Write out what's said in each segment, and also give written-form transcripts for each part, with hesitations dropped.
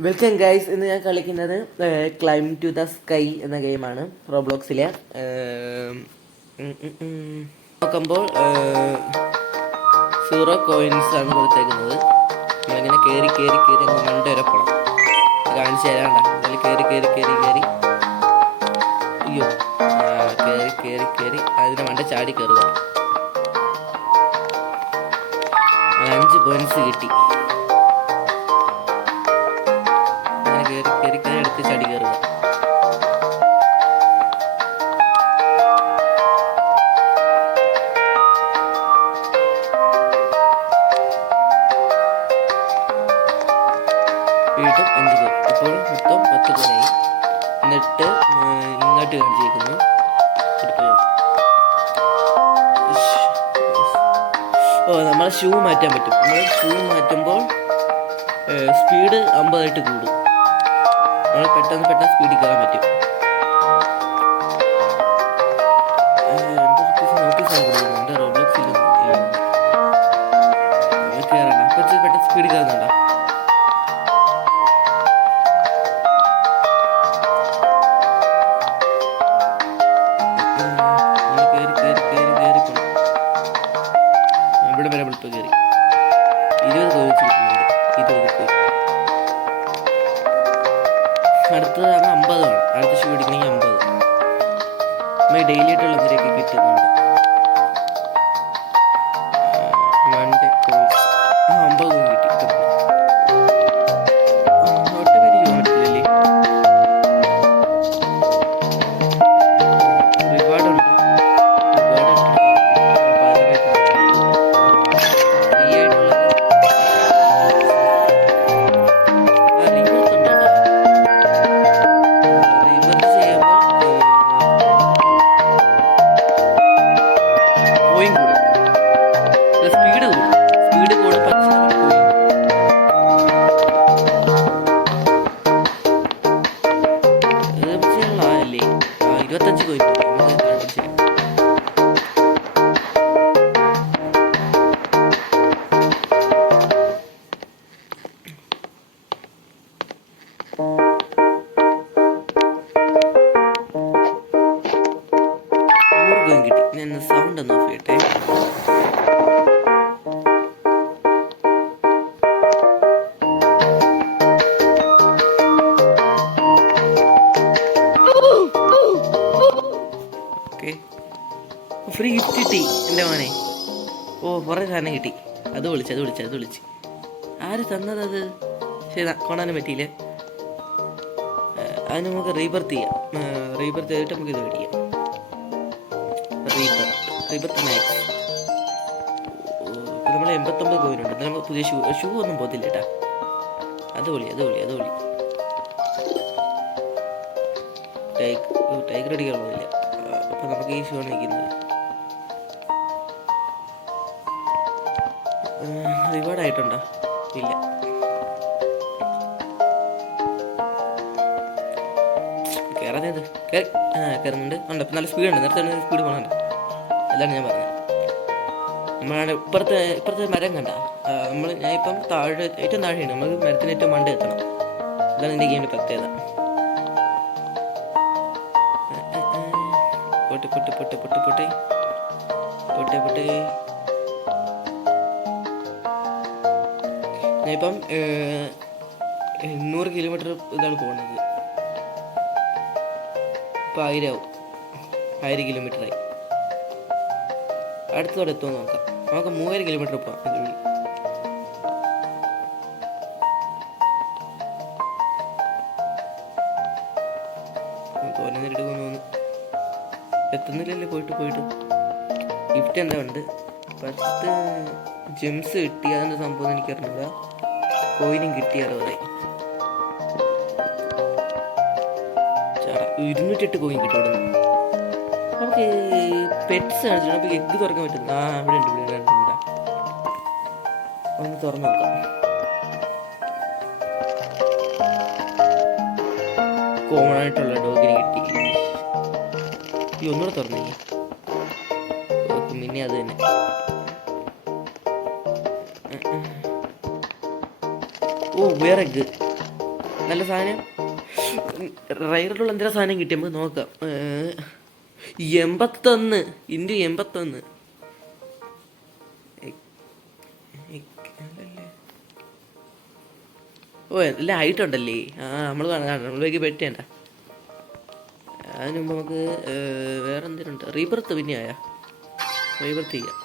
Welcome guys. ഇന്ന് ഞാൻ കളിക്കുന്നത് ക്ലൈം ടു ദ സ്കൈ എന്ന ഗെയിമാണ് റോബ്ലോക്സിലെ. നോക്കുമ്പോൾ 0 കോയിൻസ് ആണ് കൊടുത്തേക്കുന്നത്. നമ്മളിങ്ങനെ കയറി കയറി കയറി അങ്ങ് മണ്ട വരെ പോകണം. കാണിച്ചു തരാണ്ട. അതിൽ കയറി കയറി കയറി കയറി അയ്യോ കയറി കയറി കയറി അതിന് മണ്ട ചാടി കയറുക. 5 കോയിൻസ് കിട്ടി. കയറി കയറി എടുത്ത് ചാടി കയറുക. വീണ്ടും 5 കോയിൻ. ഇപ്പോൾ മൊത്തം 10 കോയിനായി. എന്നിട്ട് ഇങ്ങോട്ട് കാണിച്ചിരിക്കുന്നു. നമ്മളെ ഷൂ മാറ്റാൻ പറ്റും. നമ്മൾ ഷൂ മാറ്റുമ്പോൾ സ്പീഡ് 50 കൂടും. നമ്മൾ പെട്ടെന്ന് സ്പീഡിൽ കയറാൻ പറ്റും. നോട്ടീസാണ് കൊടുക്കുന്നുണ്ട് റോബ്ലോക്സിൽ. കയറണം. കുറച്ച് പെട്ടെന്ന് സ്പീഡിൽ കയറുന്നുണ്ടോ? ഇവിടെ വരെ ഇപ്പോൾ കയറി 20 കോയിൻ കിട്ടുന്നുണ്ട്. 20 കോയിൻ. അടുത്തതാണ് 50 ആണ്. അടുത്ത ഷൂ എടുക്കണമെങ്കിൽ 50. നമ്മൾ ഡെയിലി ആയിട്ടുള്ള എന്തിനൊക്കെ കിട്ടുന്നുണ്ട്. 50 കോയിൻ കിട്ടി. ഓട്ടോമാറ്റിക് പറ്റില്ലേ? റിവാർഡുണ്ട്. സ്പീഡ് കൂടും. പച്ച അല്ലേ 25 കോയിൻ. കിട്ടി. ഞാൻ സൗണ്ട് ഒന്ന് ഓഫ് ചെയ്യട്ടെ. ഫ്രീ ഗിഫ്റ്റ് കിട്ടി എൻ്റെ മോനെ. കുറേ സാധനം കിട്ടി. അത് വിളിച്ച് ആര് തന്നതത്? ശരി, കാണാനും പറ്റിയില്ലേ. അത് നമുക്ക് റീബർത്ത് ചെയ്യാം. റീബർത്ത് ചെയ്തിട്ട് നമുക്ക് ഇത് മേടിക്കാം. Rebirth max. ഇപ്പം നമ്മൾ 89 കോയിനുണ്ട്. നമ്മൾ പുതിയ ഷൂ ഒന്നും പോകത്തില്ല കേട്ടാ. അത് പൊളി. ടൈഗർ അടിക്കാൻ പോകില്ല. അപ്പം നമുക്ക് ഈ ഷൂ ആണ് നിൽക്കുന്നത്. റിവാർഡ് ആയിട്ടുണ്ടോ? ഇല്ല. കയറുന്നത് കയറുന്നുണ്ട്. ഉണ്ട്. ഇപ്പം നല്ല സ്പീഡുണ്ട്. നേരത്തെ സ്പീഡ് പോകുന്നുണ്ട്. അതാണ് ഞാൻ പറഞ്ഞത്. നമ്മളാണ് ഇപ്പുറത്തെ മരം കണ്ട. ഞാൻ ഇപ്പം ഏറ്റവും താഴെയുണ്ട്. നമ്മൾ മരത്തിന് ഏറ്റവും മണ്ട എത്തണം. അതാണ് എൻ്റെ ഗെയിമിൻ്റെ പ്രത്യേകത. പൊട്ടെ. ഞാനിപ്പം 100 കിലോമീറ്റർ ഇതാണ് പോകുന്നത്. ഇപ്പം 1000 ആവും. 1000 കിലോമീറ്ററായി. അടുത്തോടെ എത്തുമെന്ന് നോക്കാം. 3000 കിലോമീറ്റർ പോകാം ഇതുവഴി. തോന്നെ നേരിടുമെന്ന് തോന്നുന്നു. എത്തുന്നില്ലല്ലേ? പോയിട്ട് ഗിഫ്റ്റ് എന്താ ഉണ്ട്? 10 ജെംസ് കിട്ടി. അതെന്താ സംഭവം എനിക്കറിഞ്ഞില്ല. കോയിനും കിട്ടി 60. 208 കോയിൻ കിട്ടും. ഇവിടെ നമുക്ക് പെറ്റ്സ് കാണിച്ചിട്ട് നമുക്ക് എഗ്ഗ് തുറക്കാൻ പറ്റും. ഇവിടെ ഉണ്ട്. ഒന്ന് തുറന്നു നോക്കാം. കോമൺ ആയിട്ടുള്ള ഡോഗിനെ കിട്ടി. ഒന്നുകൂടെ തുറന്നു. പിന്നെ അത് തന്നെ. ഓ വേറെ എഗ്ഗ് നല്ല സാധനം റൈറിലുള്ള എന്തെങ്കിലും സാധനം കിട്ടി നമുക്ക് നോക്കാം. 81 ഇൻറ്റു 81. ഓ എല്ലാം ആയിട്ടുണ്ടല്ലേ. നമ്മൾ കാണാം നമ്മൾക്ക് പറ്റേണ്ട. അതിന് മുമ്പ് നമുക്ക് വേറെ എന്തെങ്കിലും ഉണ്ട്. റീബർത്ത് പിന്നെ ആയാ റീബർത്ത് ചെയ്യാം.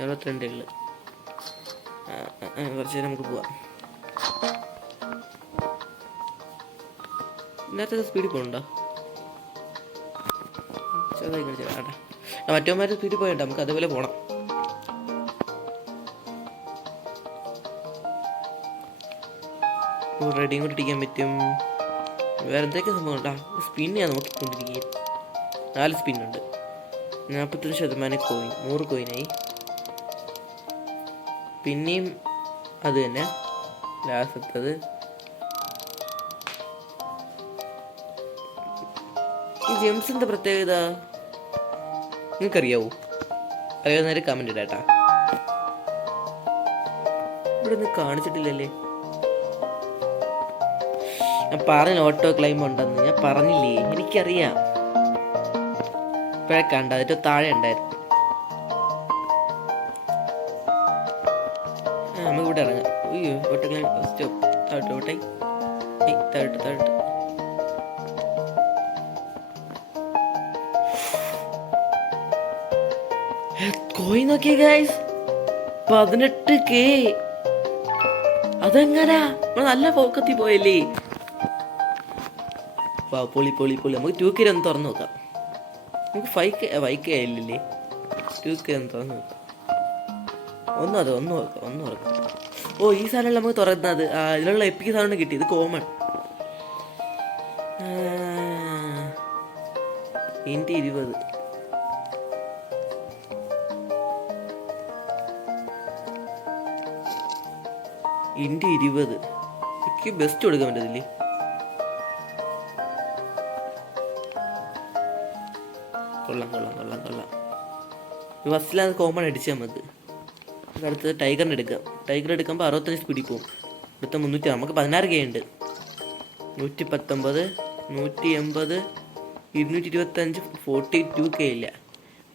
72 കുറച്ച് നേരം നമുക്ക് പോവാം. ഇന്നത്തെ സ്പീഡിൽ പോകണ്ട ചെറുതായി കാണിച്ചാട്ടാ. മറ്റവന്മാർ സ്പീഡിൽ പോയണ്ട നമുക്ക് അതേപോലെ പോകണം. റെഡിയും കൂടി ഇടിക്കാൻ പറ്റും. വേറെ എന്തൊക്കെ സംഭവം ഉണ്ടാ. സ്പിൻ ഞാൻ നോക്കിക്കൊണ്ടിരിക്കുകയും 4 സ്പിന്നുണ്ട്. 41% കോയിൻ 100 കോയിനായി. പിന്നെയും അത് തന്നെ ലാസ്റ്റത്തത്. ഈ ജെംസിന്റെ പ്രത്യേകത നിങ്ങൾക്കറിയാവോ? അറിയാവുന്ന നേരം കമന്റ് ഇടാട്ടാ. ഇവിടെ ഒന്നും കാണിച്ചിട്ടില്ലല്ലേ. ഞാൻ പറഞ്ഞ ഓട്ടോ ക്ലൈം ഉണ്ടെന്ന് ഞാൻ പറഞ്ഞില്ലേ. എനിക്കറിയാം. ഇപ്പോഴേ കണ്ട അതിൻ്റെ താഴെ ഉണ്ടായിരുന്നു. നമുക്ക് ഇവിടെ ഇറങ്ങാം. അയ്യോ ഓട്ടോ ക്ലൈം സ്റ്റോപ്പ്. താഴോട്ട് ഓട്ടെ താഴോട്ട് താഴോട്ട്. കോയിൻ നോക്കിയേ ഗൈസ്, 18K. അതെങ്ങനാ നല്ല പോക്കത്തി പോയല്ലേ. പൊളി പൊളി പൊളി. നമുക്ക് 2K ഒന്ന് തുറന്നു നോക്കാം. നമുക്ക് 5K ആയില്ലേ. 2K ഒന്ന് തുറന്നു നോക്കാം. ഒന്ന് തുറക്കാം. ഓ ഈ സാധനം നമുക്ക് തുറന്നത്. ഇതിലുള്ള എപ്പിക്ക് സാധനം കിട്ടി. ഇത് കോമൺ. എൻ്റെ 20 എനിക്ക് ബെസ്റ്റ് കൊടുക്കാൻ പറ്റത്തില്ലേ. കൊള്ളാം. ഫസ്റ്റിലത് കോമൺ അടിച്ചാൽ മതി. അടുത്തത് ടൈഗറിന് എടുക്കാം. ടൈഗർ എടുക്കുമ്പോൾ 65 സ്പീഡിൽ പോകും. അടുത്ത 300. നമുക്ക് 16K ഉണ്ട്. 119, 180, 225, 42K ഇല്ല.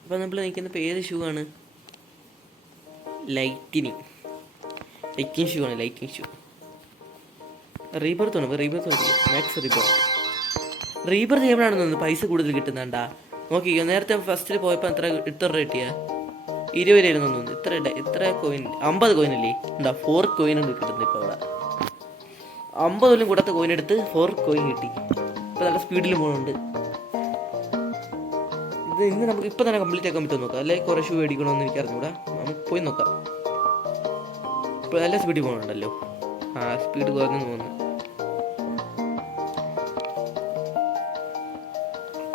അപ്പോൾ നമ്മൾ നിൽക്കുന്ന ഇപ്പോൾ ഏത് ഷൂ ആണ്? ലൈറ്റിനിങ് ഷൂ ആണ്. Lighting shoe. റീബർത്ത് ആണ്. റീബർത്ത് മാക്സ് റീബർത്ത് ചെയ്യുമ്പോഴാണ് തോന്നുന്നത് പൈസ കൂടുതൽ കിട്ടുന്നുണ്ടാ. നോക്കിക്കോ, നേരത്തെ ഫസ്റ്റിൽ പോയപ്പോൾ എത്ര കിട്ടിയ? 20 ആയിരുന്നു തോന്നുന്നു. ഇത്ര കോയിൻ 50 കോയിനല്ലേ ഉണ്ടാ. 4 കോയിൻ ഉണ്ട് കിട്ടുന്നത് ഇപ്പോൾ അവിടെ. 50 കൂടാത്ത കോയിൻ എടുത്ത് 4 കോയിൻ കിട്ടി. ഇപ്പോൾ നല്ല സ്പീഡിൽ പോകുന്നുണ്ട്. ഇത് ഇന്ന് നമുക്ക് ഇപ്പം തന്നെ കംപ്ലീറ്റ് ആക്കാൻ പറ്റുമോ നോക്കാം. അല്ലെങ്കിൽ കുറേ ഷൂ മേടിക്കണമെന്ന് എനിക്ക് അറിഞ്ഞൂടാ. നമുക്ക് പോയി നോക്കാം. ഇപ്പോൾ നല്ല സ്പീഡിൽ പോകുന്നുണ്ടല്ലോ. സ്പീഡ് കുറഞ്ഞു തോന്നുന്നു.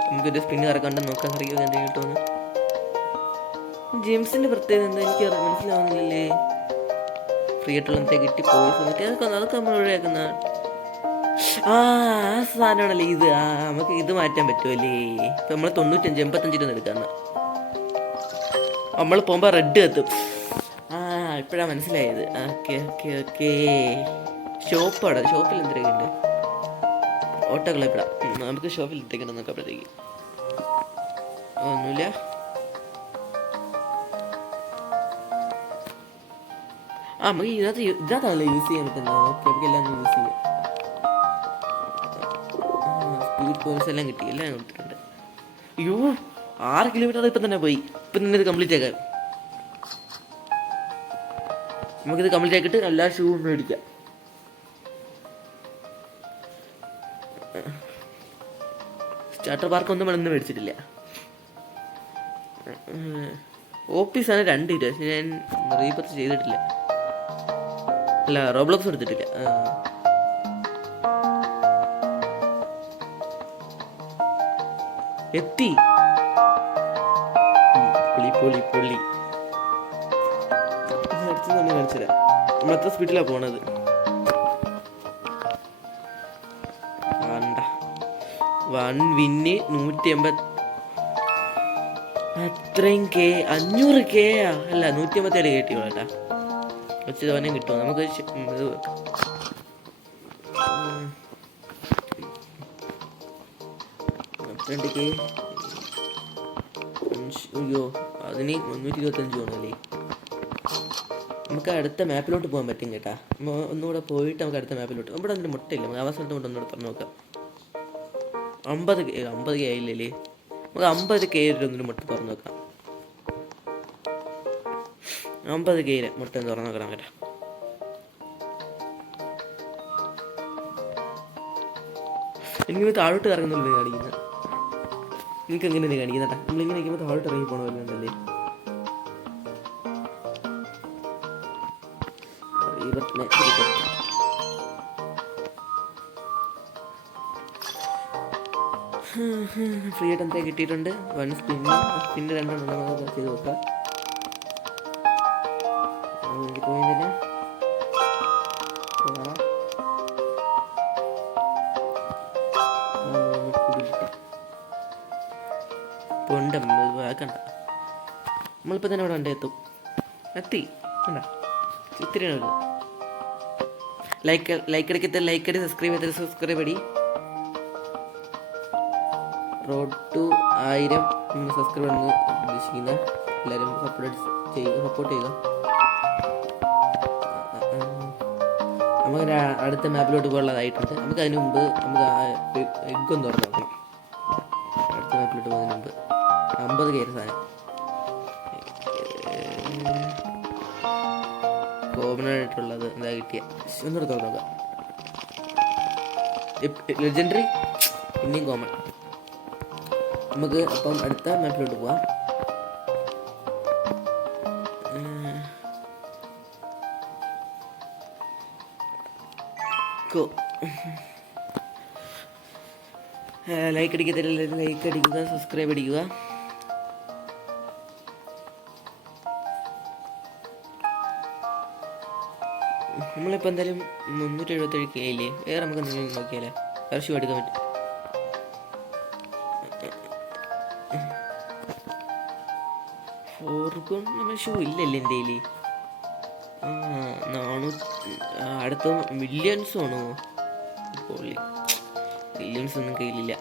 നമുക്കൊരു സ്പിന്ന് കറക്കാണ്ട് നോക്കാൻ അറിയുമോ എന്തെങ്കിലും കിട്ടുമെന്ന്. ജെയിംസിന്റെ പ്രത്യേകത എന്താ എനിക്ക് മനസ്സിലാവുന്നില്ലല്ലേ. ഫ്രീ ആയിട്ടുള്ള എന്തൊക്കെ കിട്ടി പോയി അതൊക്കെ നമ്മൾ ഒഴിവാക്കുന്ന സാധനമാണല്ലേ ഇത്. നമുക്ക് ഇത് മാറ്റാൻ പറ്റുമല്ലേ. ഇപ്പം നമ്മൾ 95, 85 എടുക്കാന്ന്. നമ്മൾ പോകുമ്പോൾ റെഡ് കത്തും. ഇപ്പോഴാണ് മനസ്സിലായത്. ഓക്കെ. ഷോപ്പാണ്. ഷോപ്പിൽ എന്തൊക്കെ ഉണ്ട്? ഓട്ടോകളെ ഇടാം. നമുക്ക് ഷോപ്പിൽ എന്തൊക്കെ ഉണ്ടെന്ന് നോക്കാപ്പോഴത്തേക്ക് ഒന്നുമില്ല. നമുക്ക് ഇതിനകത്താണല്ലോ യൂസ് ചെയ്യാൻ പറ്റുന്നത്. ഓക്കെ, നമുക്ക് എല്ലാം യൂസ് ചെയ്യാം. സ്പീഡ് പോയിന്റ്സ് എല്ലാം കിട്ടി. എല്ലാം കൊടുത്തിട്ടുണ്ട്. 6 കിലോമീറ്റർ ഇപ്പം തന്നെ പോയി. ഇപ്പം തന്നെ ഇത് കംപ്ലീറ്റ് ആക്കാം. നമുക്കിത് കംപ്ലീറ്റ് ആക്കിയിട്ട് എല്ലാ ഷൂവും മേടിക്കാം. സ്റ്റാർട്ടർ പാർക്ക് ഒന്നും നമ്മളൊന്നും മേടിച്ചിട്ടില്ല. ഓഫീസാണ് 2 രൂപ. പക്ഷെ ഞാൻ റീബർത്ത് ചെയ്തിട്ടില്ല. അല്ല, റോബ്ലോക്സ് എടുത്തിട്ടില്ല. എത്തി. പൊളി. കാണിച്ചില്ല. നമ്മൾ എത്ര സ്പീഡിലാണ് പോണത്. 1 വിന്ന് 180. അത്രയും K. 500K അല്ല 187 കിട്ടിയോ കേട്ടാ. വെച്ച് തോനെ കിട്ടുമോ നമുക്ക്? ഇത് 32K. അയ്യോ, അതിന് 325 വേണമല്ലേ? നമുക്ക് അടുത്ത മാപ്പിലോട്ട് പോകാൻ പറ്റും കേട്ടാ. ഒന്നുകൂടെ പോയിട്ട് നമുക്ക് അടുത്ത മാപ്പിലോട്ട്. ഇവിടെ ഒന്നും മുട്ടയില്ല, നമുക്ക് അവസരത്തെ കൊണ്ട് ഒന്നുകൂടെ തുറന്നു നോക്കാം. 50K ആയില്ലേ? നമുക്ക് 50K ഒന്നിനും മുട്ട തുറന്നു നോക്കാം. 50K മുട്ട തുറന്നു നോക്കണം കേട്ടാ. എനിക്ക് താഴോട്ട് ഇറങ്ങുന്നില്ല കാണിക്കുന്നത്. നിങ്ങൾക്ക് എങ്ങനെയാണ് കാണിക്കുന്നേട്ടാ? നമ്മളിങ്ങനെ ഇരിക്കുമ്പോൾ താഴോട്ട് ഇറങ്ങി പോകണമല്ലേ? ഫ്രീ ആയിട്ട് എന്താ കിട്ടിയിട്ടുണ്ട്? 1 സ്പിന്ന് 2 നമുക്ക് ചെയ്ത് നോക്കാം. പോയില്ലേ? കണ്ട നമ്മളിപ്പോൾ തന്നെ അവിടെ എത്തും. എത്തി കണ്ട ഇത്തിരിയാണ്. ലൈക്ക് അടി, സബ്സ്ക്രൈബ് അടി. റോഡ് ടു 1000 സബ്സ്ക്രൈബ് ആണ് ഉദ്ദേശിക്കുന്നത്. എല്ലാവരും സപ്പോർട്ട് ചെയ്യുക. നമുക്ക് അടുത്ത മാപ്പിലോട്ട് പോകാനുള്ളതായിട്ടുണ്ട്. നമുക്ക് അതിന് മുമ്പ് നമുക്ക് എഗ്ഗ് ഒന്ന് തുറന്ന് നോക്കണം. അടുത്ത മാപ്പിലോട്ട് പോകുന്നതിന് മുമ്പ് 50K സാധനം കോമണായിട്ടുള്ളത് എന്താ കിട്ടിയ ഒന്നുകൂടെ തുറന്ന് നോക്കാം. ലെജൻഡറി പിന്നെയും കോമൺ. നമുക്ക് അപ്പം അടുത്ത മാപ്പിലോട്ട് പോവാം. ലൈക്ക് അടിക്കുക, സബ്സ്ക്രൈബ് അടിക്കുക. നമ്മളിപ്പോൾ എന്തായാലും 377K ആയില്ലേ? വേറെ നമുക്ക് എന്തെങ്കിലും നോക്കിയാലേ വേറെ ഷൂ എടുക്കാൻ പറ്റും. നമ്മൾ ഷൂ ഇല്ലല്ലേ എൻ്റെ കയ്യിൽ? അടുത്ത മില്യൺസ് ആണോ? മില്യൺസ് ഒന്നും കയ്യിലില്ല.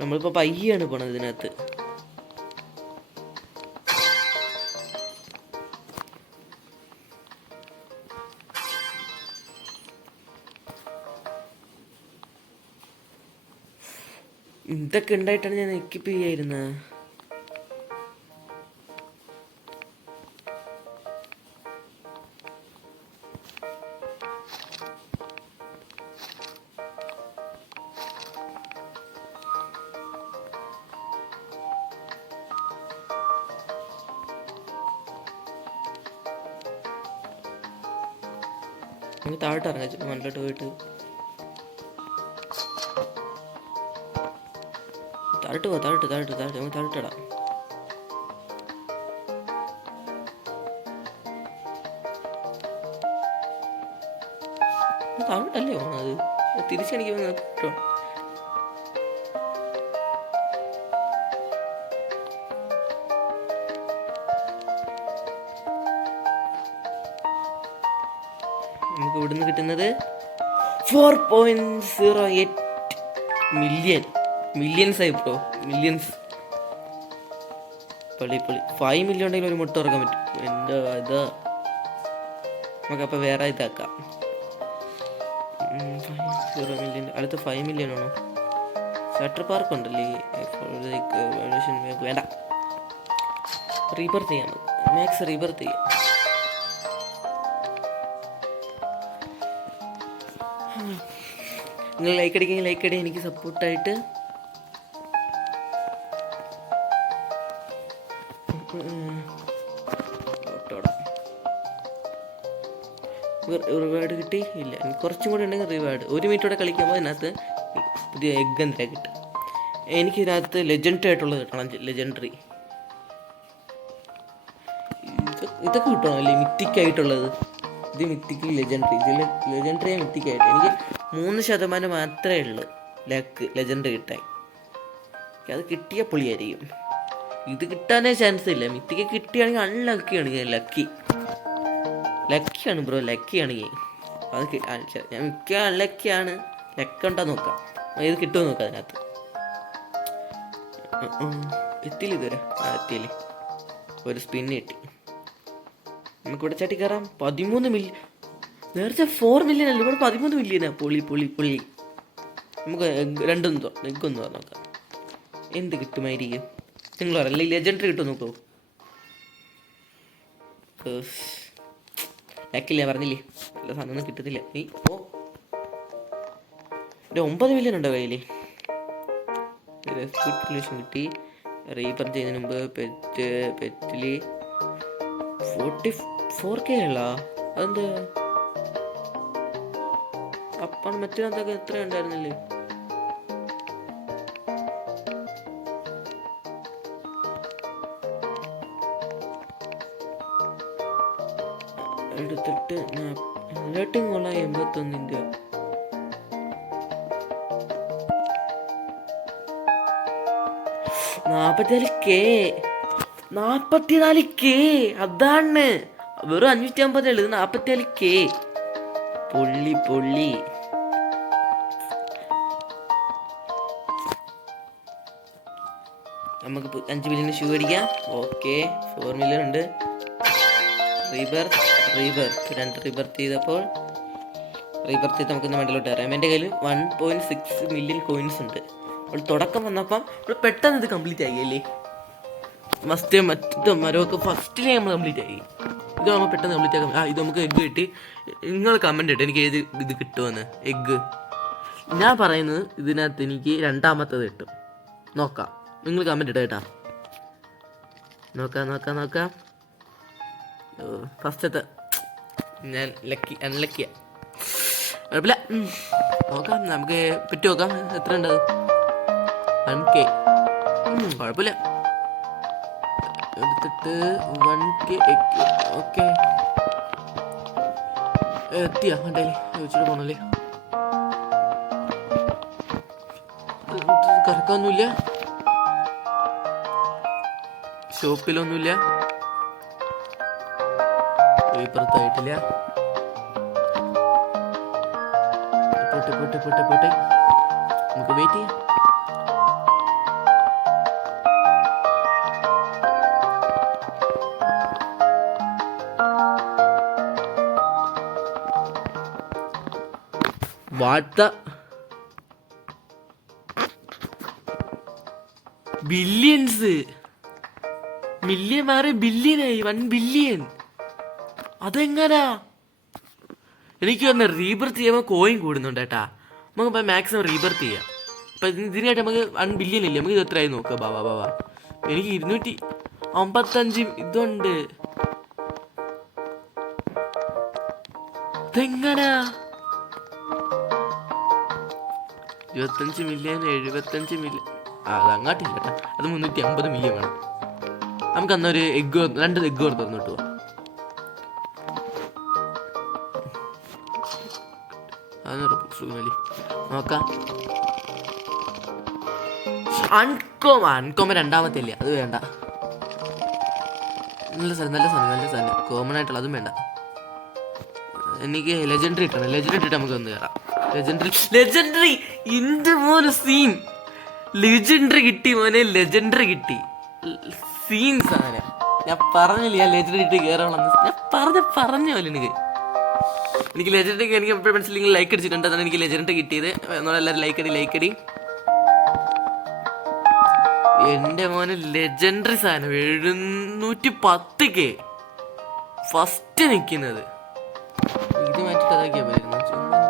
നമ്മളിപ്പോൾ പയ്യാണ് പോണത് ഇതിനകത്ത്. ഇതൊക്കെ ഉണ്ടായിട്ടാണ് ഞാൻ എക്യിപ്പ് ചെയ്യായിരുന്നത്. നമുക്ക് താഴോട്ട് ഇറങ്ങാം, മണ്ണിലോട്ട് പോയിട്ട് താഴോട്ട് നമുക്ക് താഴോട്ടിടാം. താഴോട്ടല്ലേ പോണത്? തിരിച്ചടിക്കുമ്പോൾ കേട്ടോ. നമുക്ക് ഇവിടുന്ന് കിട്ടുന്നത് 4.08 മില്യൺസ് ആയി ബ്രോ. മില്യൺസ്. പൊളി 5 മില്യൺ ഉണ്ടെങ്കിൽ ഒരു മുട്ട തുറക്കാൻ പറ്റും. എൻ്റെ ഇത് നമുക്കപ്പോൾ വേറെ ഇതാക്കാം. 0 മില്യൺ അടുത്ത 5 മില്യൺ ആണോ? ഷട്ടർ പാർക്ക് ഉണ്ടല്ലേ? വേണ്ട, റീബർത്ത് ചെയ്യാം. മാക്സ് റീബർത്ത് ചെയ്യാം. നിങ്ങൾ ലൈക്ക് അടിക്കെങ്കിൽ ലൈക്ക് അടി, എനിക്ക് സപ്പോർട്ടായിട്ട്. റിവാർഡ് കിട്ടി ഇല്ല, കുറച്ചും കൂടി ഉണ്ടെങ്കിൽ റിവാർഡ്. 1 മിനിറ്റോടെ കളിക്കുമ്പോൾ ഇതിനകത്ത് പുതിയ എഗ് എന്താ കിട്ടും. എനിക്കിതിനകത്ത് ലെജൻഡറി ആയിട്ടുള്ളത് കിട്ടണം. ലെജൻഡറി ഇതൊക്കെ കിട്ടണം അല്ലേ? മിത്തിക്കായിട്ടുള്ളത്. ഇത് മിത്തിക്ക് ലെജൻഡറി. ഇതിൽ ലെജൻഡറിയെ മിത്തിക്കായിട്ട് എനിക്ക് 3% മാത്രമേ ഉള്ളൂ ലക്ക് ലെജൻഡറി കിട്ടാൻ. അത് കിട്ടിയ പൊളിയായിരിക്കും. ഇത് കിട്ടാനേ ചാൻസ് ഇല്ല. മിത്തിക്ക് കിട്ടുകയാണെങ്കിൽ അൺലക്കിയാണ്. ഞാൻ ലക്കിയാണ് ബ്രോ, ലക്കിയാണ് ഞാൻ. അത് ഞാൻ മിക്ക അൺലക്കിയാണ്. ലക്കുണ്ടോ നോക്കാം, ഇത് കിട്ടുമോ നോക്കാം അതിനകത്ത്. എത്തിയില്ല ഇതുവരെ. എത്തിയില്ലേ, ഒരു സ്പിന്ന് കിട്ടി. നമുക്കിവിടെ ചാട്ടി കയറാം. 13 മില്യൺ. നേരത്തെ 4 മില്യൺ അല്ലേ, ഇവിടെ 13 മില്യനാ. പൊളി പൊളി പൊളി. നമുക്ക് എഗ്ഗൊന്ന് നോക്കാം, എന്ത് കിട്ടുമായിരിക്കും. നിങ്ങൾ പറയല്ലേ, ലെജൻഡറി കിട്ടും നോക്കൂ. ലക്കില്ല, പറഞ്ഞില്ലേ, നല്ല സാധനം കിട്ടത്തില്ല. നീ ഓ 9 മില്യൺ ഉണ്ടോ കയ്യിൽ. കിട്ടി. റീപർ ചെയ്യുന്നതിന് മുമ്പ് പെറ്റില് 44K ഉള്ള അതെന്താ അപ്പം മറ്റൊക്കെ എത്ര ഉണ്ടായിരുന്നില്ലേ. എടുത്തിട്ട് റേറ്റിംഗ് കൊള്ള 81. 44K അതാണ്. വെറും 550 ഉള്ളത്, 44K. പൊള്ളി പൊള്ളി. നമുക്ക് 5 മില്യൺ ഷൂ അടിക്കാം. ഓക്കെ, 4 മില്യൺ ഉണ്ട്. റീബർത്ത് 2 റീബർത്ത് ചെയ്തപ്പോൾ നമുക്കൊന്ന് മെഡലോട്ട് അറിയാം. എൻ്റെ കയ്യിൽ 1.6 മില്യൺ കോയിൻസ് ഉണ്ട്. അവൾ തുടക്കം വന്നപ്പം അവൾ പെട്ടെന്ന് ഇത് കംപ്ലീറ്റ് ആയില്ലേ. മറ്റേ മരമൊക്കെ ഫസ്റ്റിലേ നമ്മൾ കംപ്ലീറ്റ് ആയി. ഇത് നമ്മൾ പെട്ടെന്ന് കംപ്ലീറ്റ് ആക്കാം. ഇത് നമുക്ക് എഗ്ഗ് കിട്ടി. നിങ്ങൾ കമൻറ്റ് ഇട്ട് എനിക്ക് ഏത് ഇത് കിട്ടുമെന്ന്. എഗ്ഗ് ഞാൻ പറയുന്നത് ഇതിനകത്ത് എനിക്ക് രണ്ടാമത്തത് കിട്ടും. നോക്കാം, നിങ്ങൾ കമൻറ്റ് ഇട്ട കേട്ടാ. നോക്കാം. ഫസ്റ്റത്തെ ഞാൻ അൺലക്കിയാ, കുഴപ്പമില്ല. നോക്കാം, നമുക്ക് പെറ്റി നോക്കാം. എത്ര ഉണ്ട്? 1K. കുഴപ്പമില്ല. എടുത്തിട്ട് 1K. ഓക്കെ, എത്തിയാ വണ്ടേല് ചോദിച്ചിട്ട് പോണല്ലേ. കറക്കൊന്നുമില്ല, ഷോപ്പിലൊന്നുമില്ല, ഇപ്പുറത്തായിട്ടില്ല. പോട്ടെ നമുക്ക് വെയിറ്റ് ചെയ്യാം. ബില്യൻസ്, മില്യൺ മാറി ബില്യനായി. 1 ബില്യൺ. അതെങ്ങനാ? എനിക്ക് വന്ന റീബർത്ത് ചെയ്യുമ്പോൾ കോയിൻ കൂടുന്നുണ്ട് കേട്ടാ. നമുക്കിപ്പോൾ മാക്സിമം റീബർത്ത് ചെയ്യാം. അപ്പം ഇതിനായിട്ട് നമുക്ക് 1 ബില്യൺ ഇല്ല. നമുക്ക് ഇത് എത്രയായി നോക്കുക. ബാബാ എനിക്ക് 255 ഇതുണ്ട്. ഇതെങ്ങനാ? 25 മില്യൺ, 75 മില്യൺ. അത് അങ്ങോട്ടില്ല കേട്ടോ, അത് 350 മില്യൺ വേണം. നമുക്ക് അന്നൊരു 2 എഗ്ഗ് തുറന്നു കിട്ടുമോ? നോക്കാം. അൺകോമൻ രണ്ടാമത്തെ ഇല്ല, അത് വേണ്ട. നല്ല സാധനം കോമൺ ആയിട്ടുള്ള അതും വേണ്ട. എനിക്ക് ലെജൻഡറി ഇട്ടാണ്. ലെജൻഡറി ഇട്ടിട്ട് നമുക്ക് ഒന്ന് കയറാം. ലെജൻഡറി ഇന്റെ മോനെ സീൻ. ലെജൻഡറി കിട്ടി മോനെ, ലെജൻഡറി കിട്ടി. സീൻ സാധനം. ഞാൻ പറഞ്ഞില്ല ഞാൻ ലെജൻഡറി ഇട്ട് കയറണമെന്ന്. ഞാൻ പറഞ്ഞ പോലെ എനിക്ക് ലെജൻഡറി എനിക്ക് എപ്പോഴും മനസ്സിലെങ്കിൽ ലൈക്ക് അടിച്ചിട്ടുണ്ട്. അതാണ് എനിക്ക് ലെജൻഡറി കിട്ടിയത്. എല്ലാവരും ലൈക്ക് അടി. എൻ്റെ മോനെ ലെജൻഡറി സാധനം 710K ഫസ്റ്റ് നിൽക്കുന്നത്. ഇത് മാറ്റിട്ട് അതാക്കിയാ പോയിരുന്നു.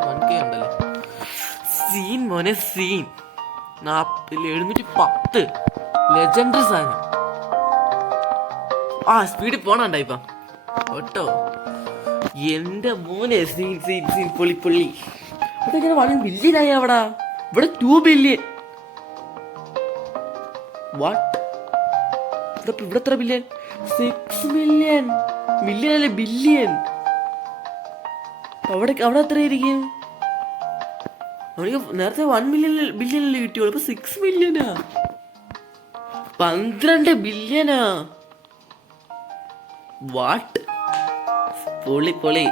1K ഉണ്ടല്ലോ. സീൻ മോനെ സീൻ. 710 ലെജൻഡറി സാധനം. സ്പീഡിൽ പോണണ്ട ഇപ്പം ഓട്ടോ. എന്റെ മോനെ സീൻ പൊള്ളി. അതെങ്ങനെ 1 ബില്യൺ ആയി അവിടെ? ഇവിടെ 2 ബില്യൺ. ഇവിടെ എത്ര ബില്യൺ? 6 മില്യൺ. മില്യൺ അല്ലേ, ബില്യൺ. അവിടെ എത്രയായിരിക്കും? അവർക്ക് നേരത്തെ 1 ബില്യൺ അല്ലേ കിട്ടിയോളൂ. ഇപ്പൊ 6 മില്യനാ. 12 ബില്യനാ. പൊളി.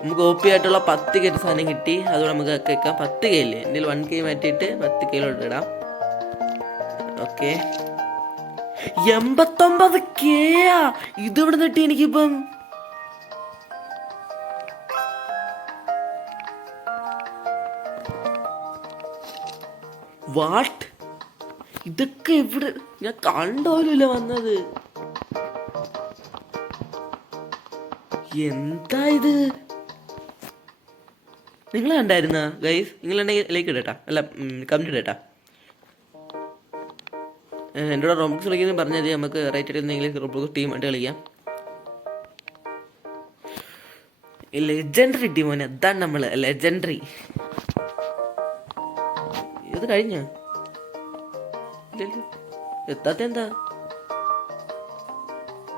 നമുക്ക് OP ആയിട്ടുള്ള 10 കെ സാധനം കിട്ടി. അതുകൊണ്ട് നമുക്ക് കേൾക്കാം 10 കെ ഇല്ലേ, എൻ്റെ 1 കെ മാറ്റിയിട്ട് 10 കെയിലോട്ട് ഇടാം. ഓക്കെ, 89 കെയാ ഇത് ഇവിടെ കിട്ടി എനിക്കിപ്പം. വാട്ട്, ഇതൊക്കെ എവിടെ, ഞാൻ കണ്ടോലില്ല വന്നത്. എന്താ ഇത്, നിങ്ങൾ കണ്ടായിരുന്ന ഗൈസ്? നിങ്ങളുണ്ടെങ്കിൽ ലൈക്ക് ഇടട്ടാ, അല്ല കമൻറ്റ് ഇടട്ടാ. എൻ്റെ കൂടെ റോബ്ലോക്സ് കളിക്കുന്നത് പറഞ്ഞാൽ മതി, നമുക്ക് റൈറ്റ് എന്തെങ്കിലും റോബ്ലോക്സ് ടീം ആയിട്ട് കളിക്കാം. ലെജൻഡറി ടീമോനെ, അതാണ് നമ്മൾ ലെജൻഡറി. ഇത് കഴിഞ്ഞ എത്താത്ത എന്താ,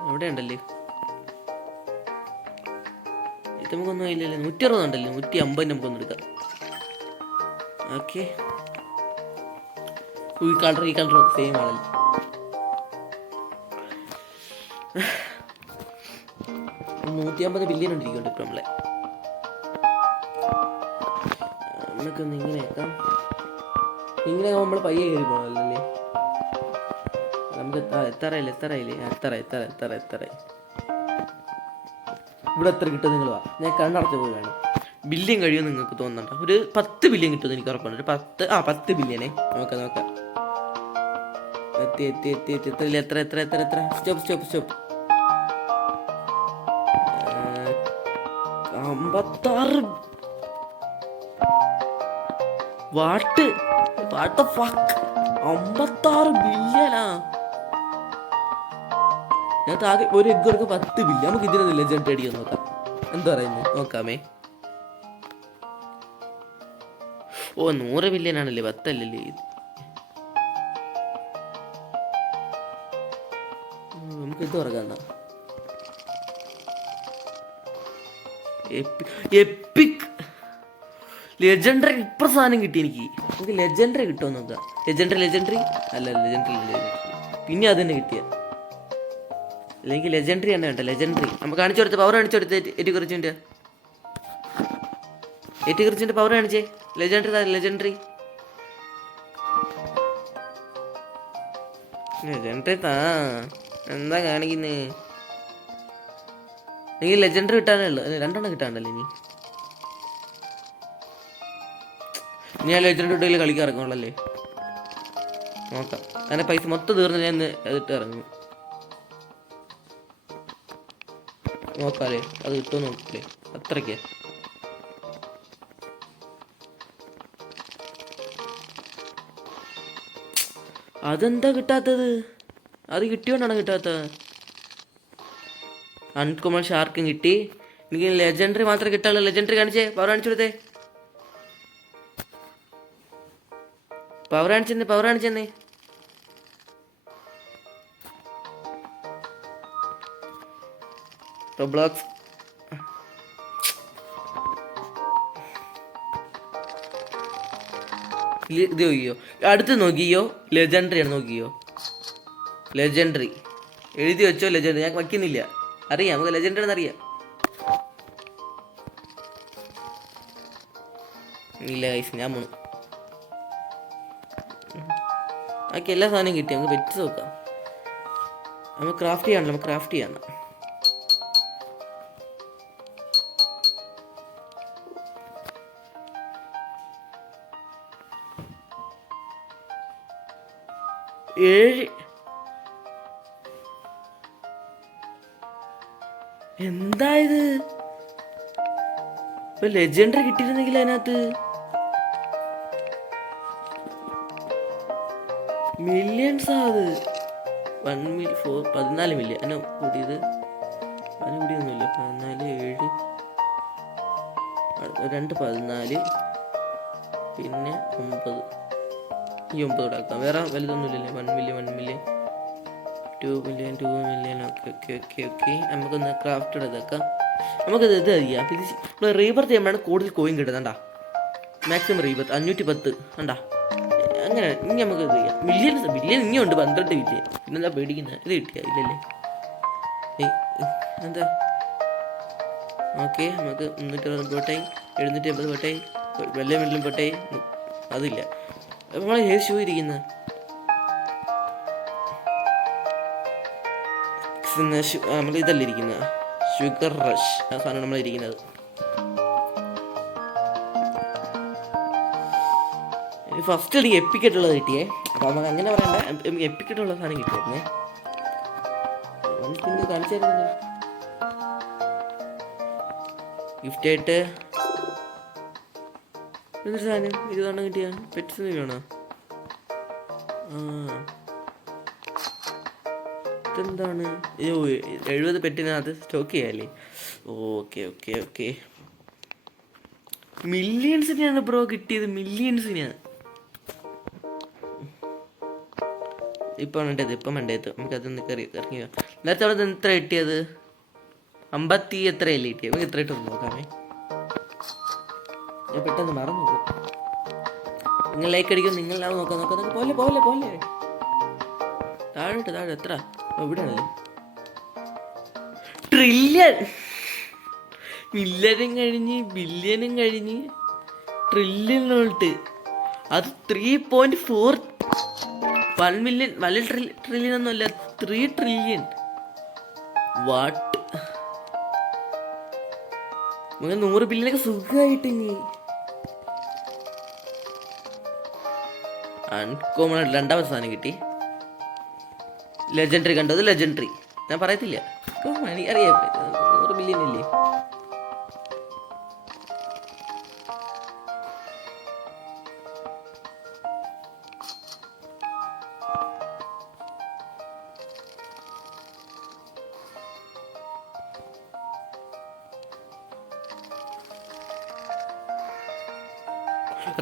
അവിടെ ഉണ്ടല്ലേ. ഇത് നമുക്കൊന്നും ഇല്ലല്ലേ, 160 ഉണ്ടല്ലേ, 150 നമുക്കൊന്നും എടുക്കാം. ഓക്കെ, ഈ കളർ സെയിം ആണല്ലേ. $150 ബില്യൺ ഉണ്ടിരിക്കുന്നുണ്ട് ഇപ്പം നമ്മളെ. നമുക്കൊന്ന് ഇങ്ങനെയാക്കാം. ഇങ്ങനെ നമ്മൾ പയ്യെ കയറി പോകണല്ലേ. നമുക്ക് എത്താറായില്ലേ ഇവിടെ എത്ര കിട്ടും നിങ്ങൾ വാ, ഞാൻ കണ്ണടച്ച് പോയി വേണം. ബില്യൺ കഴിയുമെന്ന് നിങ്ങൾക്ക് തോന്നുന്നുണ്ടോ? ഒരു 10 ബില്യൺ കിട്ടുമെന്ന് എനിക്ക് ഉറപ്പുണ്ട്. ഒരു 10 ബില്യണേ നോക്കാം. എത്ര സ്റ്റോപ്പ് 56. What the fuck, 56 ബില്യണാ. ഞാൻ ആകെ ഒരു എഗ്ഗർക്ക് 10 ബില്യൺ. നമുക്ക് ഇതിനൊന്നും ലെജൻഡ് അടിക്കാൻ നോക്കാം, എന്താ പറയുന്നത് നോക്കാമേ. 100 ബില്യൺ ആണല്ലേ, 10 അല്ലല്ലേ. നമുക്ക് ഇത് തുറക്കാം. എപ്പിക് ലെജൻഡറി ഇപ്പുറ സാധനം കിട്ടി എനിക്ക്. നമുക്ക് ലെജൻഡറി കിട്ടുമോ നോക്കാം. ലെജൻഡറി അല്ല, ലെജൻഡറി പിന്നെ അത് തന്നെ കിട്ടിയ. അല്ലെങ്കിൽ ലെജൻഡറി തന്നെ വേണ്ട, ലെജൻഡറി നമുക്ക് കാണിച്ചു കൊടുത്ത പവർ കാണിച്ചു കൊടുത്ത്. എറ്റിക്കുറിച്ചിൻ്റെ പവർ കാണിച്ചേ. ലെജൻഡറി താ, എന്താ കാണിക്കുന്നേ? എനിക്ക് ലെജൻഡറി കിട്ടാനേ ഉള്ളു, 2 കിട്ടാണ്ടല്ലോ. ഇനി ഞാൻ ലെജൻഡറി ഇട്ടതിൽ കളിക്കാൻ ഇറങ്ങുള്ളല്ലേ. നോക്കാം, അങ്ങനെ പൈസ മൊത്തം തീർന്ന് ഞാൻ അതിട്ട് ഇറങ്ങും. നോക്കാല്ലേ അത് കിട്ടുമോ നോക്കില്ലേ, അത്രയ്ക്ക്. അതെന്താ കിട്ടാത്തത്? അത് കിട്ടിയോണ്ടാണ് കിട്ടാത്തത്. അൺകോമൺ ഷാർക്കും കിട്ടി. എനിക്ക് ലെജൻഡറി മാത്രമേ കിട്ടാനുള്ളൂ. ലെജൻഡറി കാണിച്ചേ, പവർ കാണിച്ചു കൊടുത്തേ. പവർ കാണിച്ചെന്നേ. റോബ്ലോക്സ് ഇത് നോക്കിയോ, അടുത്ത് നോക്കിയോ, ലെജൻഡറിയാണ് നോക്കിയോ. ലെജൻഡറി എഴുതി വെച്ചോ, ലെജൻഡറി ഞാൻ വയ്ക്കുന്നില്ല. അറിയാം, നമുക്ക് ലെജൻഡറി എന്നറിയാം. ഇല്ല ഗൈസ്, ഞാൻ പോണു. ബാക്കി എല്ലാ സാധനവും കിട്ടി, നമുക്ക് വെച്ച് നോക്കാം. നമുക്ക് ക്രാഫ്റ്റ് ചെയ്യാണല്ലോ, നമുക്ക് ക്രാഫ്റ്റ് ചെയ്യാം. എന്താ ഇത്? ഇപ്പൊ ലെജൻഡറി കിട്ടിയിരുന്നെങ്കിൽ അതിനകത്ത് മില്യൺസാ. അത് 14 മില്യൺ അതിന് കൂടിയത്. അതിന് കൂടിയൊന്നുമില്ല. 14 7 2 14 പിന്നെ 9. ഈ 9 കൂടെ ആക്കാം. വേറെ വലുതൊന്നുമില്ലല്ലേ. 1 മില്യൺ 2 മില്യൺ. ഓക്കെ. നമുക്കൊന്ന് ക്രാഫ്റ്റ് ഇതാക്കാം. നമുക്കിത് ഇത് അറിയാം. നമ്മൾ റീബർത്ത് ചെയ്യുമ്പോഴാണ് കൂടുതൽ കോയിൻ കിട്ടുന്നുണ്ടാ. മാക്സിമം റീബർത്ത് 510 ഉണ്ടാ. അങ്ങനെ ഇനി നമുക്ക് ഇത് ചെയ്യാം. ബില്യൺ ഇനിയുണ്ട് 12 ബില്യൺ. പിന്നെന്താ പേടിക്കുന്നത്? ഇത് കിട്ടിയ ഇല്ലല്ലേ? എന്താ ഓക്കെ, നമുക്ക് 360 പോട്ടായി, 780 പോട്ടായി, വലിയ മില്ലും പോട്ടായി. അതില്ല. നമ്മൾ ഏത് ഷൂ ഇരിക്കുന്നത്? നമ്മൾ ഇതല്ല ഇരിക്കുന്നത്, ഷുഗർ റഷ് ആ സാധനം നമ്മളിരിക്കുന്നത്. ഫസ്റ്റ് എനിക്ക് എപ്പിക്കായിട്ടുള്ളത് കിട്ടിയേ. അപ്പം നമുക്ക് അങ്ങനെ പറയണ്ട, എപ്പിക്കായിട്ടുള്ള സാധനം കിട്ടിയായിരുന്നേ. പിന്നെ കാണിച്ചായിരുന്നു ഗിഫ്റ്റായിട്ട് എന്തൊരു സാധനം. 20 കിട്ടിയ പെറ്റ്സ് വേണോ? ഇതെന്താണ്? 70 പെറ്റിനകത്ത് സ്റ്റോക്ക് ചെയ്യാല്ലേ? Okay okay okay. മില്യൺസിനെയാണ് ബ്രോ കിട്ടിയത്, മില്യൺസിനെയാണ്. ഇപ്പം വേണ്ടത് നമുക്കതൊന്ന് ഇറങ്ങി. നേരത്തെ അവിടെ എത്ര കിട്ടിയത്? 50 എത്രയല്ലേ കിട്ടിയത്? നമുക്ക് എത്ര ഇട്ടൊന്ന് നോക്കാമേ. ഞാൻ പെട്ടെന്ന് മറന്നു പോകും. നിങ്ങൾ ലൈക്ക് അടിക്കും, നിങ്ങളാണ് നോക്കാം. പോലെ പോലെ പോലെ താഴെ എത്ര? ഇവിടെയാണല്ലേ. ട്രില്യൺ. മില്യനും കഴിഞ്ഞ് ബില്യനും കഴിഞ്ഞ് ട്രില്യണിലോട്ട്. അത് 3.4. 1 മില്യൺ. 1 ട്രില്യൺ ഒന്നുമല്ല, 3 ട്രില്യൺ. വാട്ട്? 100 ബില്യനൊക്കെ സുഖമായിട്ട്. ഇനി അൺകോമൺ ആയിട്ട് രണ്ടാമത്തെ സാധനം കിട്ടി. ലെജൻഡറി കണ്ടത്, ലെജൻഡറി. ഞാൻ പറയത്തില്ല, അറിയാം. 100 ബില്യൺ അല്ലേ?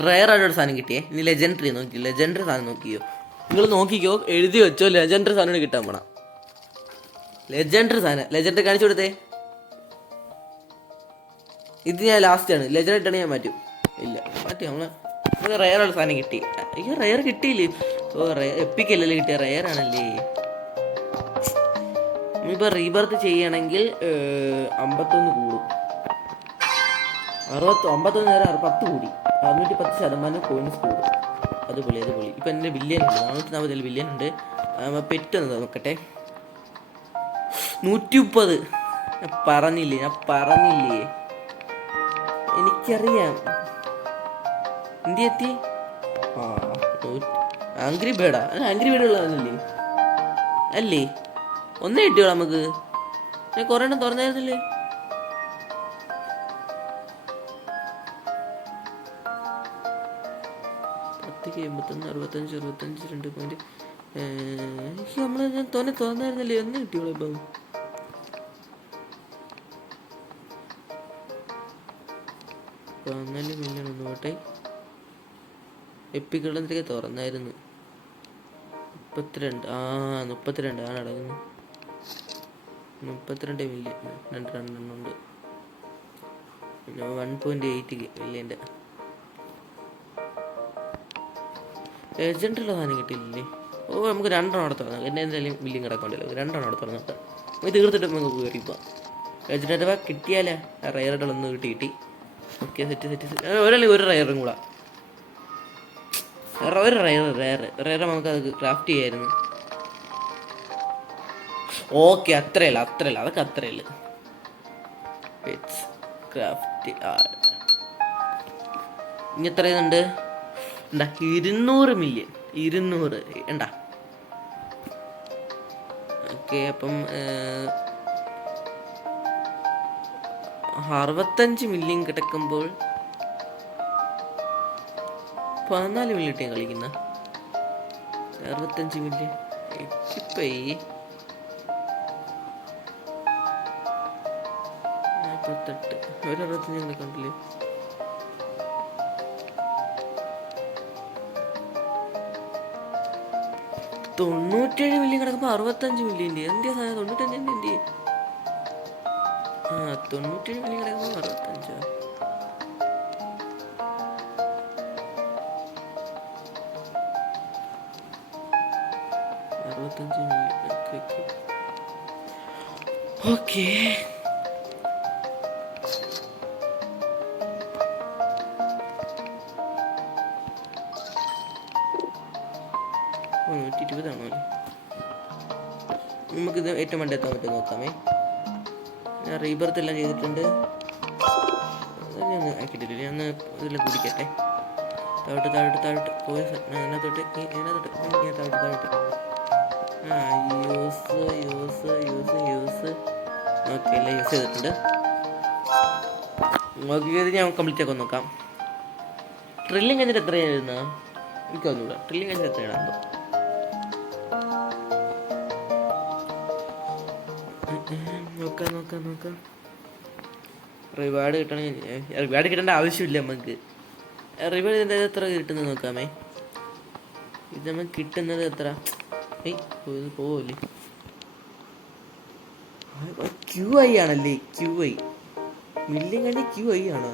റയർ ആയിട്ടൊരു സാധനം കിട്ടിയേ. ഇനി ലെജൻഡറി നോക്കി, ലെജൻഡറി സാധനം നോക്കിയോ? നിങ്ങൾ നോക്കിക്കോ, എഴുതി വെച്ചോ. ലെജൻഡറി സാധനം കിട്ടാൻ പോണം. ലെജൻഡറി സാധനം, ലെജൻഡറി കാണിച്ചു കൊടുത്തേ. ഇത് ഞാൻ ലാസ്റ്റ് ആണ്. ലെജൻഡറി ഇട്ടാണ് ഞാൻ മാറ്റും. ഇല്ല മാറ്റി. നമുക്ക് റയർ ഉള്ള സാധനം കിട്ടി. അയ്യോ, റയർ കിട്ടിയില്ലേ? ഓ, എപ്പിക്കല്ലേ കിട്ടിയ, റയർ ആണല്ലേ. ഇപ്പൊ റീബർത്ത് ചെയ്യണമെങ്കിൽ 51 കൂടും. 51 നേരം 10 കൂടി. 610% കോയിൻസ് കൂടും. അതുപോലെ ഇപ്പം എൻ്റെ ബില്യൺ ഉണ്ട്, 440 ബില്യൺ ഉണ്ട്. പെറ്റ് ഒന്ന് നോക്കട്ടെ. 130. ഞാൻ പറഞ്ഞില്ലേ എനിക്കറിയാം. എന്തി എത്തി? ആംഗ്രി ബേഡാ? ആംഗ്രി ബേഡ് ഉള്ളതല്ലേ? അല്ലേ? ഒന്നേ കിട്ടിയോളൂ നമുക്ക്. ഞാൻ കുറേ എണ്ണം തുറന്നായിരുന്നില്ലേ? എനിക്ക് 65 2 പോയിന്റ്. നമ്മൾ ഞാൻ തുറന്നായിരുന്നല്ലേ? ഒന്നേ കിട്ടിയോളൂ. ഇപ്പം 14 മില്യൺ ഒന്ന് പോട്ടെ. എപ്പിക്കുള്ളതൊക്കെ തുറന്നായിരുന്നു. 32. 32 ആണ് അടങ്ങുന്നത്. 32 മില്യൺ. 2 ഉണ്ട്. 1.8 മില്യൻ്റെ ഏജൻറ്റുള്ള സാധനം കിട്ടിയില്ലേ? ഓ, നമുക്ക് 2 അവിടെ തുറന്നു. എൻ്റെ എന്തായാലും ബില്ലിങ് കിടക്കണ്ടല്ലോ. 2 അവിടെ തുറന്നിട്ട് നമുക്ക് തീർത്തിട്ട് നമുക്ക് കയറിപ്പോവാം. ഏജൻറ്റ് അഥവാ കിട്ടിയാലേ റയറുകളൊന്ന് കിട്ടി. Okay, set. ഒരു റയറും കൂടെ. ഒരു റയർ നമുക്കത് ക്രാഫ്റ്റ് ചെയ്യായിരുന്നു. ഓക്കെ, അത്രയല്ല. അതൊക്കെ അത്രയല്ല. ക്രാഫ്റ്റ് ഇനി എത്ര ഇതുണ്ട്? 200 മില്യൺ. 200 ഉണ്ടാ. ഓക്കെ, അപ്പം 65 മില്യൺ കിടക്കുമ്പോൾ 14 മിനിറ്റ് ഞാൻ കളിക്കുന്ന. 65 മില്യൺ ഇപ്പം 48. ഒരു 65 കണ്ടില്ലേ? $97 മില്യൺ കിടക്കുമ്പോൾ 65 മില്യൻ്റെ എന്തിയാ സാധനം? 95 എന്തിയെ? 97 മില്യൺ കിടക്കുമ്പോൾ 65. 65 മില്യൺ. ഓക്കെ. 120 അല്ലേ? നമുക്കിത് ഏറ്റവും മണ്ടേ എത്താൻ പറ്റും നോക്കാമേ. ഞാൻ റീബർത്ത് എല്ലാം ചെയ്തിട്ടുണ്ട്. ഞാൻ ആക്കിയിട്ടില്ല. ഞാൻ ഇതെല്ലാം കുടിക്കട്ടെ. താഴോട്ട് പോയ അതിനകത്തോട്ട് താഴോട്ട്. യൂസ് ഓക്കെ, എല്ലാം യൂസ് ചെയ്തിട്ടുണ്ട്. നോക്കിയത് ഞാൻ കംപ്ലീറ്റ് ആക്കാൻ നോക്കാം. ട്രില്ലിങ് കഴിഞ്ഞിട്ട് എത്രയായിരുന്ന എനിക്കൊന്നുമില്ല. ട്രില്ലിങ് കഴിഞ്ഞിട്ട് എത്രയാണ് നോക്കാം. റിവാർഡ് കിട്ടണമെങ്കിൽ റിവാർഡ് കിട്ടേണ്ട ആവശ്യമില്ല നമുക്ക്. റിവാർഡ് എന്തായാലും എത്ര കിട്ടുന്നത് നോക്കാമേ. ഇത് നമുക്ക് കിട്ടുന്നത് എത്ര? പോവല്ലേ? QI ആണല്ലേ? QI മില്യൺ കഴിഞ്ഞ QI ആണോ?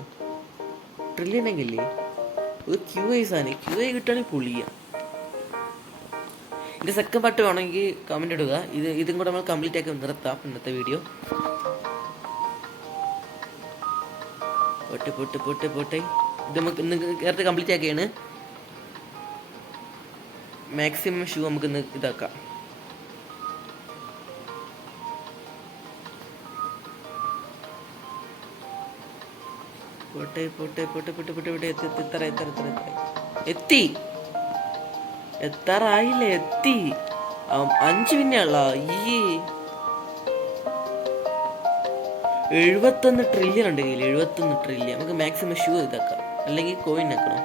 ട്രില്യൺ എങ്കിലേ ഒരു QI സാധനം. QI കിട്ടുകയാണെങ്കിൽ പൊളിയാ. ഇതിൻ്റെ സെക്കൻഡ് പാർട്ട് വേണമെങ്കിൽ കമൻറ്റ് ഇടുക. ഇതും കൂടെ നമ്മൾ കംപ്ലീറ്റ് ആക്കി നിർത്താം ഇന്നത്തെ വീഡിയോ. പോട്ടെ. ഇത് നമുക്ക് ഇന്ന് നേരത്തെ കംപ്ലീറ്റ് ആക്കിയാണ്. മാക്സിമം ഷൂ നമുക്ക് ഇന്ന് ഇതാക്കാം. പോട്ടെ. എത്തി. എത്താറായില്ലേ? എത്തി. 5 പിന്നെയുള്ള 71 ട്രില്യൺ ഉണ്ട് കയ്യിൽ. 71 ട്രില്യൺ. നമുക്ക് മാക്സിമം ഷൂ ഇതാക്കാം, അല്ലെങ്കിൽ കോയിൻ ആക്കണം.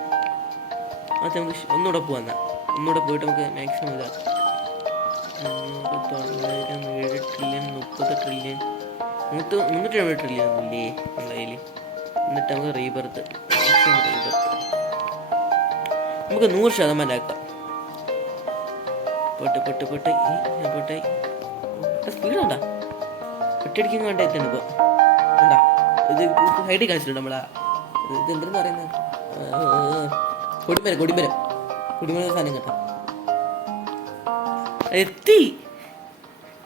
അത് നമുക്ക് ഒന്നുകൂടെ പോയിട്ട് നമുക്ക് മാക്സിമം ഇതാക്കാം. 7 ട്രില്യൺ 30 ട്രില്യൺ 370 ട്രില്യൺ ഒന്നുമില്ലേ നമ്മളെ കയ്യിൽ? എന്നിട്ട് നമുക്ക് റീബർത്ത് നമുക്ക് 100% ആക്കാം. പോട്ടെ. സ്പീഡ് വേണ്ട, ഒറ്റയടിക്കും വേണ്ട എത്തണ്ട്. ഇപ്പോൾ വേണ്ട, ഇത് ഹൈഡിൽ കാണിച്ചിട്ടുണ്ട് നമ്മളാ. ഇത് എന്തെന്ന് പറയുന്നത്? കൊടിമരം സാധനം കേട്ടോ. എത്തി.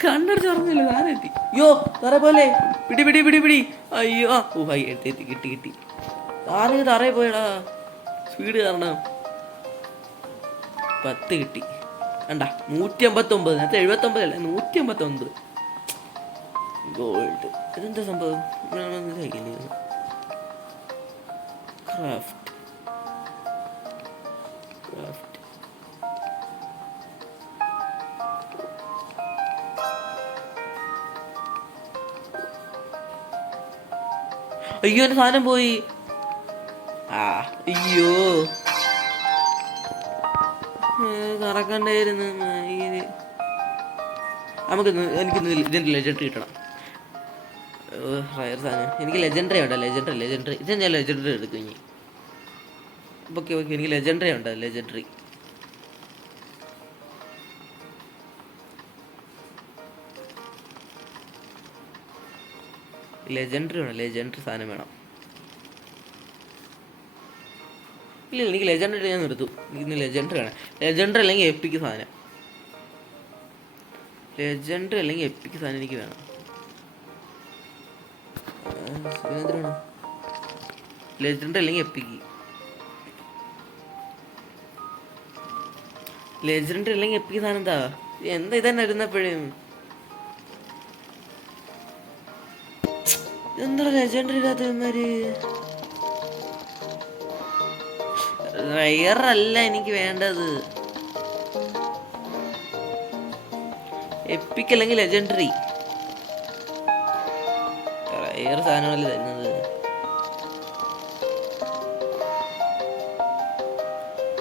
കണ്ണടച്ച് പറഞ്ഞില്ല, സാധനം എത്തി. യോ തറ പോലെ പിടി. അയ്യോ എത്തി. കിട്ടി. സാധനം തറയിൽ പോയടാ, സ്പീഡ് കാരണം. 10 കിട്ടി. വേണ്ട, 159. നേരത്തെ 79 അല്ല, 159 ഗോൾഡ്. ഇതെന്താ സംഭവം? ക്രാഫ്റ്റ് അയ്യോ, എൻ്റെ സാധനം പോയി. അയ്യോ, കറക്കണ്ടായിരുന്നു. എനിക്കിന്ന് ഇതിൻ്റെ ലെജൻഡറി കിട്ടണം. റയർ സാധനം. എനിക്ക് ലെജൻഡറി ഉണ്ട്. ലെജൻഡറി ഇത് ഞാൻ ലെജൻഡറി എടുക്കും ഇനി. ഓക്കെ, എനിക്ക് ലെജൻഡറി ഉണ്ട്. ലെജൻഡറി വേണം. ലെജൻഡറി സാധനം വേണം. ഇല്ല, എനിക്ക് ലെജൻഡറി ഞാൻ നിർത്തും. ഇന്ന് ലെജൻഡറി വേണം. ലെജൻഡറി അല്ലെങ്കിൽ എപ്പിക്ക് സാധനം. എനിക്ക് വേണം. ലെജൻഡറി അല്ലെങ്കിൽ എപ്പിക്ക്. സാധനം എന്താ ഇതന്നെ ഇരുന്നപ്പോഴും എന്താ ലെജൻഡറി ഇല്ലാത്തവന്മാര്? റയർ അല്ല എനിക്ക് വേണ്ടത്, എപ്പിക് അല്ലെങ്കിൽ ലെജൻഡറി. റയർ സാധനമല്ലേ തരുന്നത്.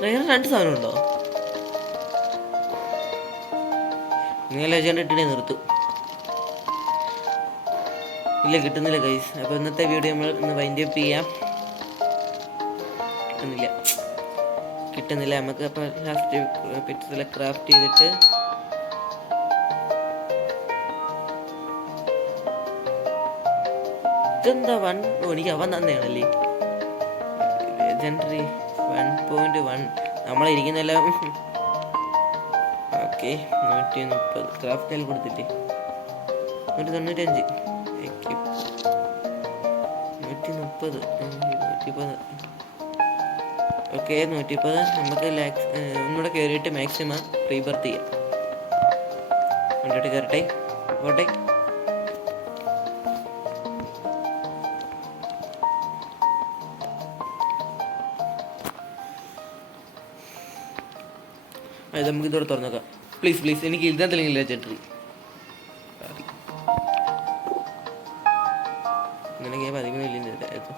റയർ 2 സാധനം ഉണ്ടോ? നിങ്ങൾ ലെജൻഡ് ഇട്ടിട്ടേ നിർത്തും. ഇല്ല, കിട്ടുന്നില്ല ഗൈസ്. അപ്പോൾ ഇന്നത്തെ വീഡിയോ നമ്മൾ ഇന്ന് വൈൻഡ് അപ്പ് ചെയ്യാം. കിട്ടുന്നില്ല നമുക്ക്. അപ്പോൾ ലാസ്റ്റ് പിക്സെല്ലാം ക്രാഫ്റ്റ് ചെയ്തിട്ട് ഇതെന്താ എനിക്ക് അവൻ തന്നെയാണല്ലേ ലെജൻഡറി 1.1. നമ്മളിരിക്കുന്നെല്ലാം ഓക്കെ. 130 ക്രാഫ്റ്റ് കൊടുത്തില്ലേ? 195 130 110 ഓക്കെ 130 നമുക്ക് ഒന്നുകൂടെ കയറിയിട്ട് മാക്സിമം റീബർത്ത് ചെയ്യാം. വണ്ടിയോട്ട് കയറട്ടെ പോട്ടെ. അത് നമുക്ക് ഇതോടെ തുറന്നേക്കാം. പ്ലീസ് എനിക്ക് ഇതിനകത്തില്ലെങ്കില്ല ചേട്ടറി ഇങ്ങനെ ഗെയിം അധികം ഇല്ലായിരുന്നു.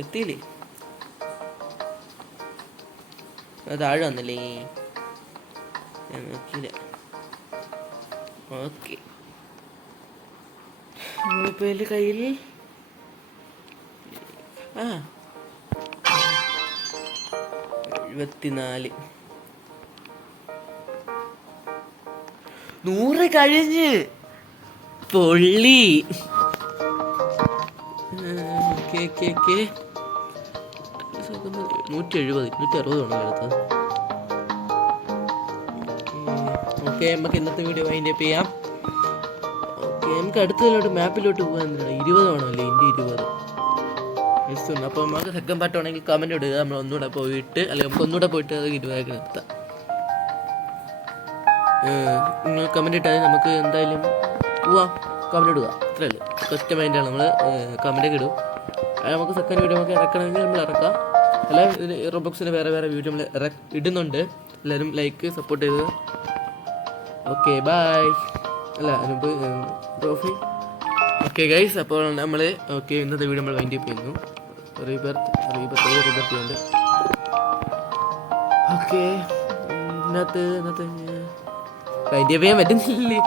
എത്തിയില്ലേ? താഴെ വന്നില്ലേ? ഞാൻ നോക്കിയില്ല. ഓക്കെ നമ്മളിപ്പോൾ എൻ്റെ കയ്യിൽ 74 100 കഴിഞ്ഞ് പൊള്ളി. ഓക്കെ 170 160 ആണല്ലോ അടുത്തത്. ഓക്കെ നമുക്ക് ഇന്നത്തെ വീഡിയോ വൈൻഡ് അപ്പ് ചെയ്യാം. ഓക്കെ നമുക്ക് അടുത്തതിലോട്ട് മാപ്പിലോട്ട് പോകാൻ 20 ആണല്ലേ? ഇന്ത്യ 20 ജസ്റ്റ് ഉണ്ട്. അപ്പോൾ നമുക്ക് സെക്കൻഡ് പാർട്ട് ആണെങ്കിൽ കമൻറ്റ് ഇടുക. നമ്മൾ ഒന്നുകൂടെ പോയിട്ട് അല്ലെങ്കിൽ നമുക്ക് ഒന്നുകൂടെ പോയിട്ട് അത് 20 നിർത്താം. നിങ്ങൾ കമൻറ്റ് ഇട്ടാൽ നമുക്ക് എന്തായാലും പോവാം. കമൻറ്റ് ഇടുക അത്രേ ഉള്ളൂ. ഒറ്റ മൈൻഡാണ് നമ്മൾ കമൻറ്റൊക്കെ ഇടും. അത് നമുക്ക് സെക്കൻഡ് വീഡിയോ നമുക്ക് ഇറക്കണമെങ്കിൽ നമ്മൾ ഇറക്കാം. അല്ല റോബോക്സിന് വേറെ വീഡിയോ നമ്മൾ ഇടുന്നുണ്ട്. എല്ലാവരും ലൈക്ക് സപ്പോർട്ട് ചെയ്ത്. Okay bye. അല്ല അതിനുമ്പ് ട്രോഫി. ഓക്കെ ഗൈസ് അപ്പോൾ നമ്മൾ ഇന്നത്തെ വീഡിയോ നമ്മൾ വൈൻഡ് അപ്പ് ചെയ്യുന്നു. റീബർത്ത് ചെയ്യുന്നുണ്ട്. ഓക്കെ ഇതിനകത്ത് വൈൻഡ് അപ്പ് ചെയ്യാൻ പറ്റുന്നില്ലേ?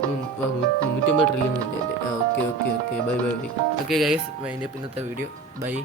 350 ട്രില്യൺ ഇല്ലേ? Okay bye. Okay guys wind up ഇന്നത്തെ വീഡിയോ. ബൈ.